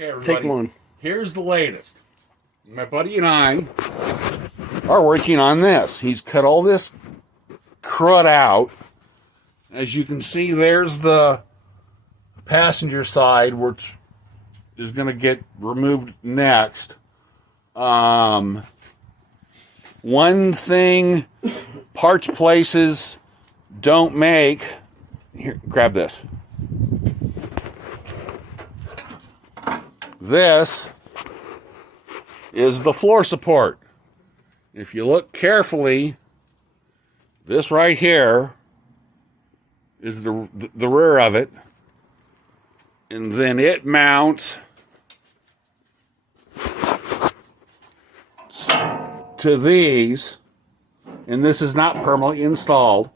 Hey everybody, Take one. Here's the latest. My buddy and I are working on this. He's cut all this crud out. As you can see, there's the passenger side, which is going to get removed next. One thing parts places don't make. Here, grab this. This is the floor support. If you look carefully, this right here is the rear of it, and then it mounts to these, and this is not permanently installed,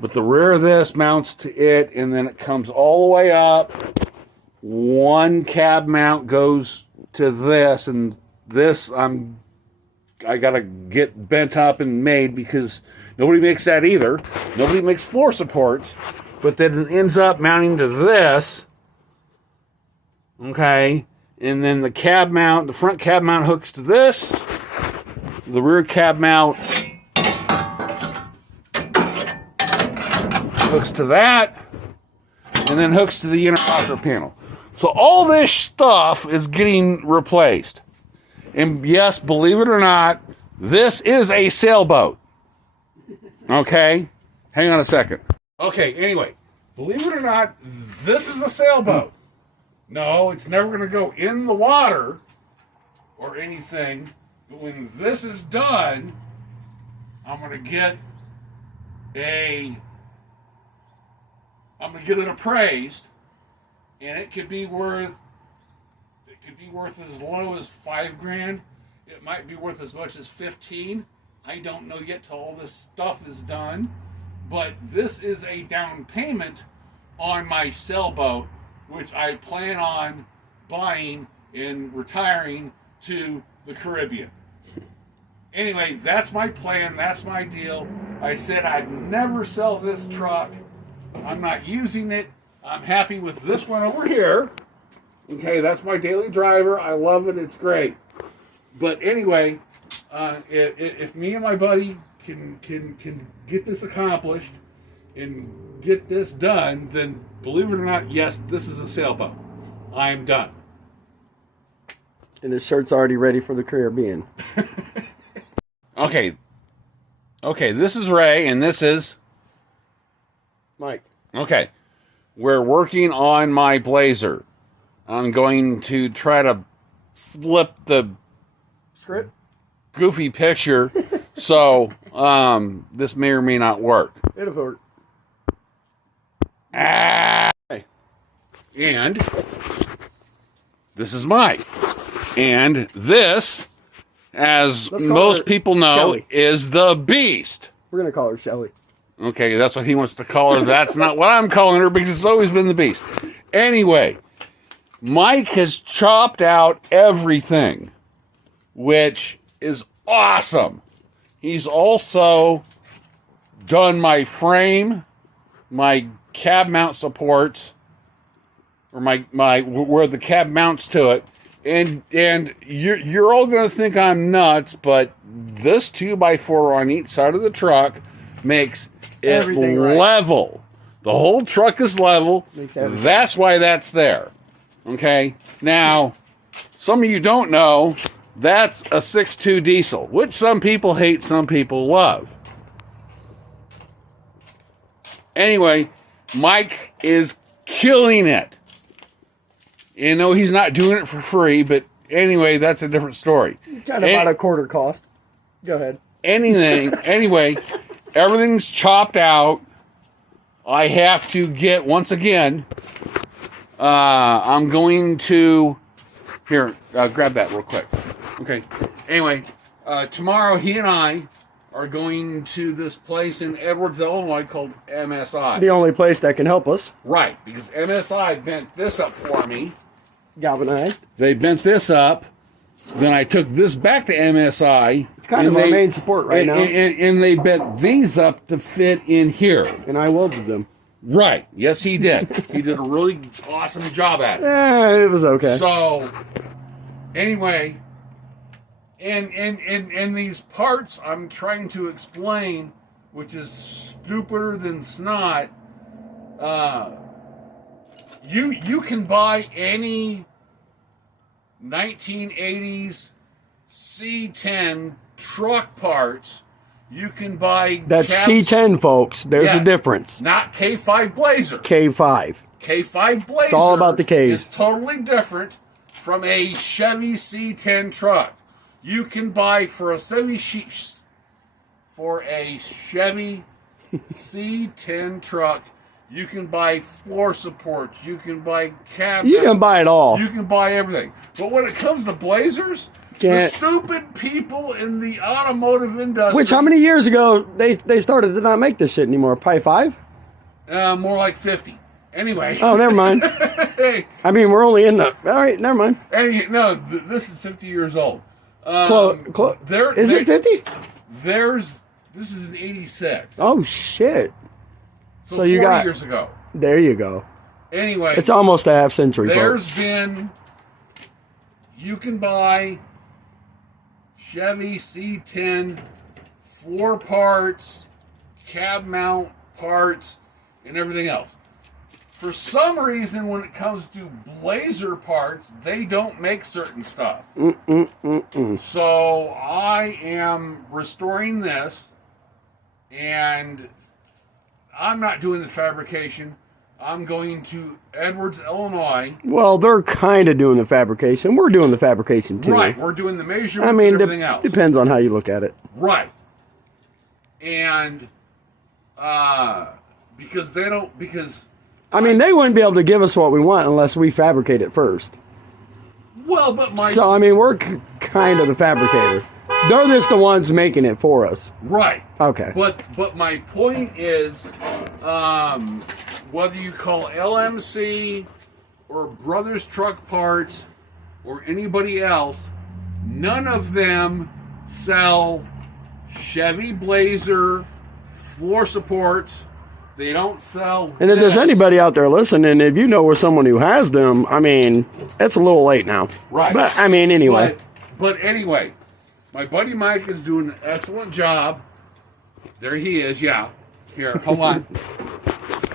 but the rear of this mounts to it, and then it comes all the way up. One cab mount goes to this, and this I gotta get bent up and made because nobody makes that either. Nobody makes floor supports, but then it ends up mounting to this. Okay, and then the cab mount, the front cab mount hooks to this. The rear cab mount hooks to that, and then hooks to the inner rocker panel. So all this stuff is getting replaced. And yes, believe it or not, this is a sailboat. Okay? Hang on a second. Okay, anyway, believe it or not, this is a sailboat. No, it's never going to go in the water or anything. But when this is done, I'm going to get it appraised. And it could be worth as low as $5,000. It might be worth as much as 15. I don't know yet till all this stuff is done. But this is a down payment on my sailboat, which I plan on buying and retiring to the Caribbean. Anyway, that's my plan. That's my deal. I said I'd never sell this truck. I'm not using it. I'm happy with this one over here. Okay, that's my daily driver. I love it. It's great. But anyway, if me and my buddy can get this accomplished and get this done, then believe it or not, yes, this is a sailboat. I am done. And the shirt's already ready for the Caribbean. Okay, this is Ray, and this is Mike. Okay. We're working on my Blazer. I'm going to try to flip the Script? goofy picture, so this may or may not work. It'll work. And this is Mike. And this, as most people know, Shelly. is the Beast. We're going to call her Shelly. Okay, that's what he wants to call her. That's not what I'm calling her because it's always been the Beast. Anyway, Mike has chopped out everything, which is awesome. He's also done my frame, my cab mount supports, or my where the cab mounts to it. And you're all going to think I'm nuts, but this 2x4 on each side of the truck makes it level. Right. The whole truck is level. That's why that's there. Okay? Now, some of you don't know, that's a 6.2 diesel, which some people hate, some people love. Anyway, Mike is killing it. You know, he's not doing it for free, but anyway, that's a different story. Kind of about a quarter cost. Go ahead. Anyway, everything's chopped out. I have to get, once again, I'm going to, here, grab that real quick. Okay. Anyway, tomorrow he and I are going to this place in Edwards, Illinois called MSI. The only place that can help us. Right, because MSI bent this up for me. Galvanized. They bent this up. Then I took this back to MSI. It's kind of our main support right now. And they bent these up to fit in here. And I welded them. Right. Yes, he did. He did a really awesome job at it. Yeah, it was okay. So, anyway, and these parts I'm trying to explain, which is stupider than snot, you can buy any 1980s C10 truck parts. You can buy... That's C10, folks. There's a difference. Not K5 Blazer. K5. K5 Blazer. It's all about the Ks. Is totally different from a Chevy C10 truck. You can buy for a Chevy C10 truck. You can buy floor supports. You can buy cab. You can buy it all. You can buy everything. But when it comes to Blazers, the stupid people in the automotive industry. Which, how many years ago they started to not make this shit anymore? Probably 5? More like 50. Anyway. Oh, never mind. I mean, we're only in the... All right, never mind. No, this is 50 years old. Is it 50? This is an 86. Oh, shit. So you 40 years ago. There you go. Anyway. It's almost a half century, There's folks. You can buy Chevy C10 floor parts, cab mount parts, and everything else. For some reason, when it comes to Blazer parts, they don't make certain stuff. So I am restoring this, and I'm not doing the fabrication. I'm going to Edwards, Illinois. Well, they're kind of doing the fabrication. We're doing the fabrication, too. Right, we're doing the measurements and everything else. Depends on how you look at it. Right. And, because they don't, I mean, they wouldn't be able to give us what we want unless we fabricate it first. Well, but So, I mean, we're kind of the fabricator. They're just the ones making it for us. Right. Okay. But my point is, whether you call LMC or Brothers Truck Parts or anybody else, none of them sell Chevy Blazer floor supports. They don't sell. And if there's anybody out there listening, if you know where someone who has them, I mean, it's a little late now. Right. But, I mean, anyway. But anyway, my buddy Mike is doing an excellent job. There he is, yeah. Here, hold on.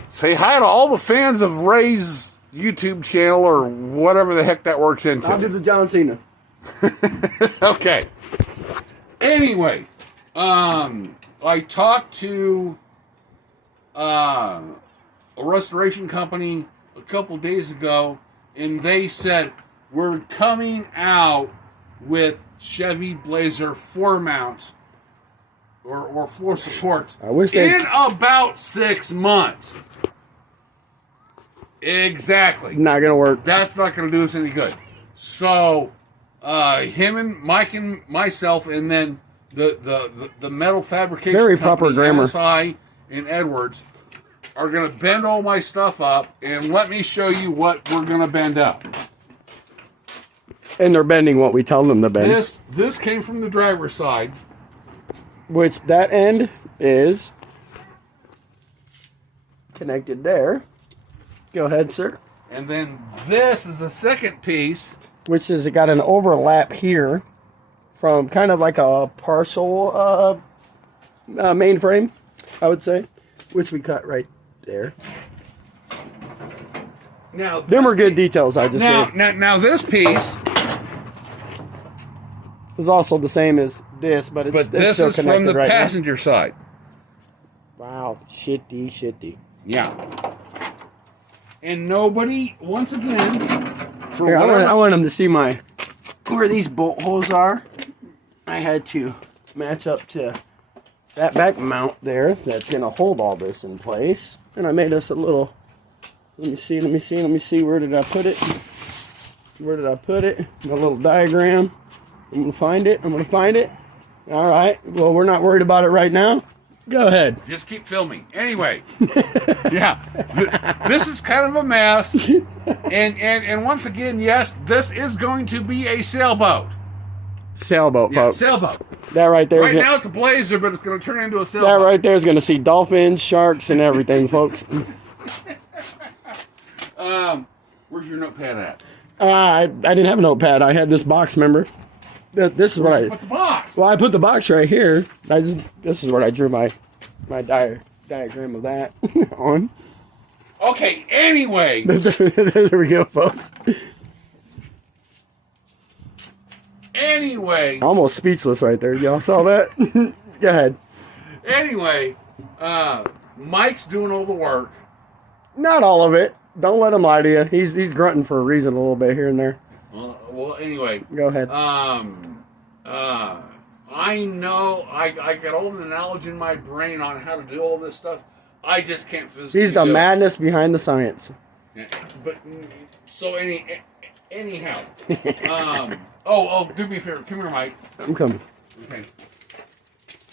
Say hi to all the fans of Ray's YouTube channel or whatever the heck that works into. I'll do the John Cena. Okay. Anyway, I talked to a restoration company a couple days ago, and they said, we're coming out with Chevy Blazer floor mounts or floor supports in about 6 months. Exactly. Not going to work. That's not going to do us any good. So, him and Mike and myself, and then the metal fabrication Very company, proper grammar. SI and Edwards, are going to bend all my stuff up, and let me show you what we're going to bend up. And they're bending what we tell them to bend. This came from the driver's side. Which that end is connected there. Go ahead, sir. And then this is a second piece. Which is, it got an overlap here from kind of like a partial mainframe, I would say. Which we cut right there. Now, them are good details I just made. Now this piece is also the same as this, but it's this still is from connected the right passenger side. Wow, shitty. Yeah. And nobody, once again, Here, I want them to see where these bolt holes are. I had to match up to that back mount there that's going to hold all this in place. And I made us a little, let me see, where did I put it? A little diagram. I'm going to find it. All right, well, we're not worried about it right now. Go ahead. Just keep filming. Anyway, yeah, this is kind of a mess. And once again, yes, this is going to be a sailboat. Sailboat, folks. Sailboat. That right there. Right now it's a Blazer, but it's going to turn into a sailboat. That right there is going to see dolphins, sharks, and everything, folks. Where's your notepad at? I didn't have a notepad. I had this box, remember? This is what I put the box. Well, I put the box right here. This is what I drew my diagram of that on. Okay, anyway. There we go, folks. Anyway. Almost speechless right there. Y'all saw that? Go ahead. Anyway, Mike's doing all the work. Not all of it. Don't let him lie to you. He's grunting for a reason a little bit here and there. Well, anyway. Go ahead. I know I got all the knowledge in my brain on how to do all this stuff. I just can't physically He's the do madness behind the science. it. But so anyhow. Do me a favor. Come here, Mike. I'm coming. Okay.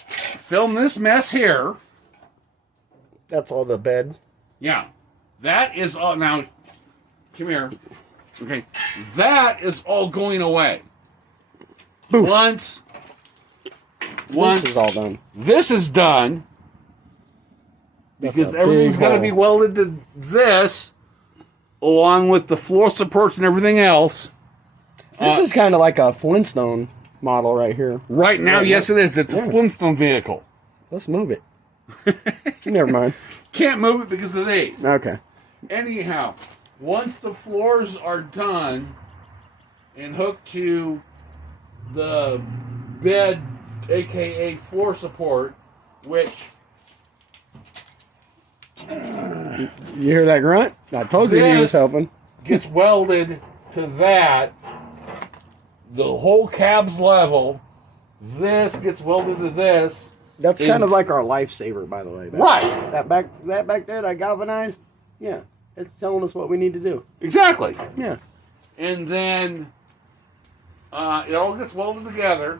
Film this mess here. That's all the bed. Yeah. That is all. Now, come here. Okay. That is all going away. Boof. Once This is all done. this is done, That's because a everything's big got to hole. be welded to this, along with the floor supports and everything else. This is kind of like a Flintstone model right here. Right now, Right yes, now. it is. It's Yeah. a Flintstone vehicle. Let's move it. Never mind. Can't move it because of these. Okay. Anyhow, once the floors are done and hooked to the bed, aka floor support, which You hear that grunt? I told you he was This- helping. gets welded to that, the whole cab's level, this gets welded to this. That's In- kind of like our lifesaver, by the way. Right. That back there, that galvanized. Yeah, it's telling us what we need to do. Exactly. Yeah. And then it all gets welded together,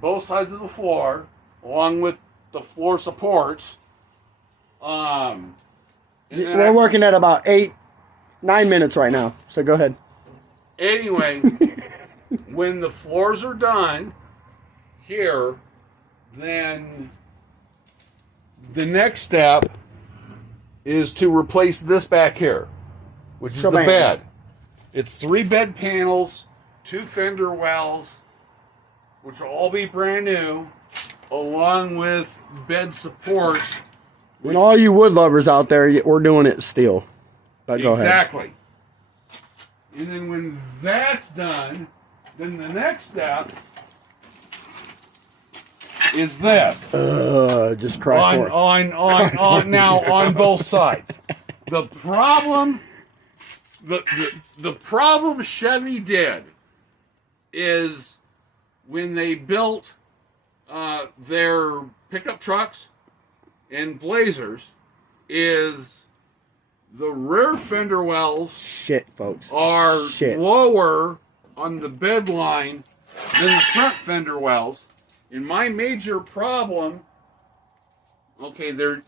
both sides of the floor, along with the floor supports. And then We're working at about 9 minutes right now. So go ahead. Anyway, when the floors are done here, then the next step is to replace this back here, which is the Shebang. bed. It's 3 bed panels, 2 fender wells, which will all be brand new, along with bed supports. And all you wood lovers out there, we're doing it still. But go ahead. Exactly. And then when that's done, then the next step is this. Just cry for it. On now on both sides. The problem the problem Chevy did is when they built their pickup trucks and Blazers is the rear fender wells Shit, folks. are Shit. lower on the bed line than the front fender wells. And my major problem, okay, the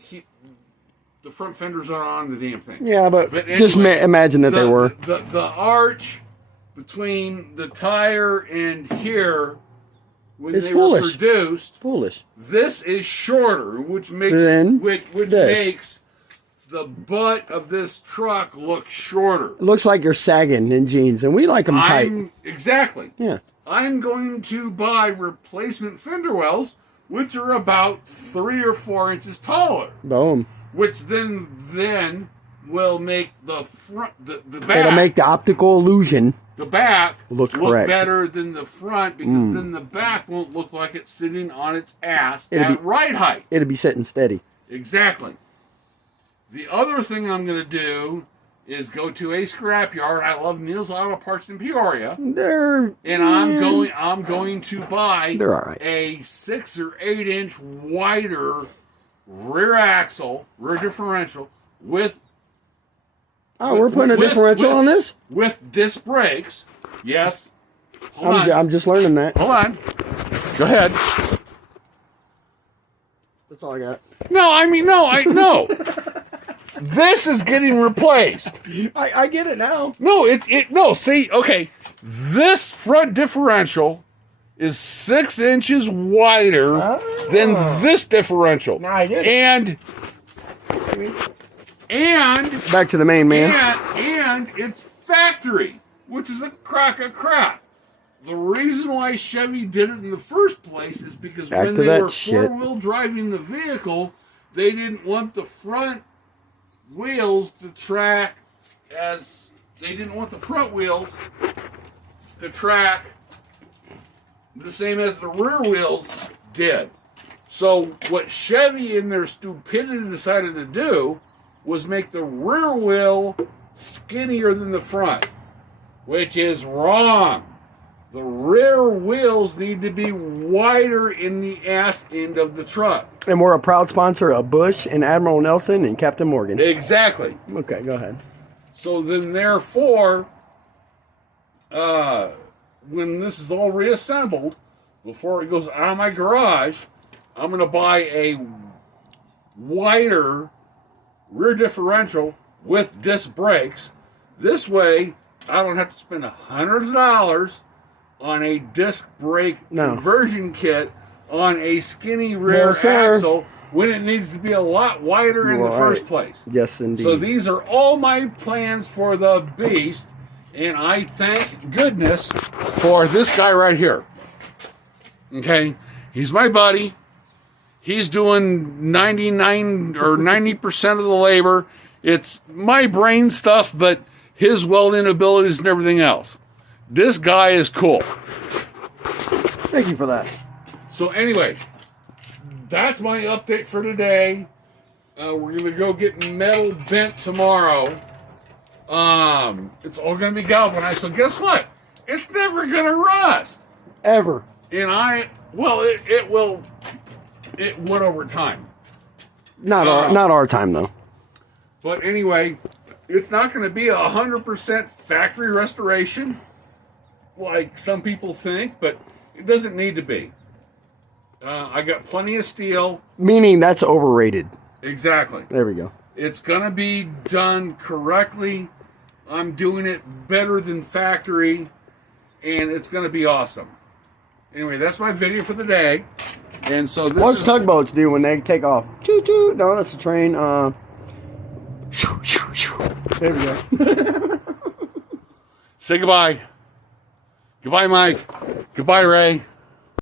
front fenders aren't on the damn thing. Yeah, but But just anyway, imagine that they were. The arch between the tire and here, when It's they foolish. were produced, Foolish. this is shorter, which makes Than which this. makes the butt of this truck look shorter. It looks like you're sagging in jeans, and we like them tight. Exactly. Yeah. I'm going to buy replacement fender wells, which are about 3 or 4 inches taller, Boom. which then will make the front, the back, It'll make the optical illusion. the back Look correct. better than the front, because then the back won't look like it's sitting on its ass It'll at right height. It'll be sitting steady. Exactly. The other thing I'm going to do is go to a scrapyard. I love Neil's Auto Parts in Peoria, They're and I'm going to buy They're all right. a 6 or 8 inch wider rear differential with we're putting a differential on this. with disc brakes. Yes. Hold on. I'm just learning that. Hold on. Go ahead. That's all I got. No, I mean no. This is getting replaced. I get it now. No, see, okay. This front differential is 6 inches wider than this differential. Now I get it. And And back to the main man. And it's factory, which is a crock of crap. The reason why Chevy did it in the first place is because when they were four-wheel driving the vehicle, they didn't want the front wheels to track the same as the rear wheels did. So what Chevy in their stupidity decided to do was make the rear wheel skinnier than the front, which is wrong. The rear wheels need to be wider in the ass end of the truck. And we're a proud sponsor of Bush and Admiral Nelson and Captain Morgan. Exactly. Okay, go ahead. So then, therefore, when this is all reassembled, before it goes out of my garage, I'm going to buy a wider rear differential with disc brakes. This way, I don't have to spend hundreds of dollars on a disc brake conversion kit on a skinny rear axle when it needs to be a lot wider in the first place. Yes, indeed. So these are all my plans for the Beast, and I thank goodness for this guy right here. Okay? He's my buddy. He's doing 99 or 90% of the labor. It's my brain stuff, but his welding abilities and everything else. This guy is cool. Thank you for that. So anyway, that's my update for today. We're going to go get metal bent tomorrow. It's all going to be galvanized. So guess what? It's never going to rust. Ever. And it would over time. Not our time, though. But anyway, it's not going to be 100% factory restoration like some people think, but it doesn't need to be. I got plenty of steel. Meaning that's overrated. Exactly. There we go. It's going to be done correctly. I'm doing it better than factory, and it's going to be awesome. Anyway, that's my video for the day. And so this What's tugboats do when they take off? Choo choo. No, that's a train. There we go. Say goodbye. Goodbye, Mike. Goodbye, Ray.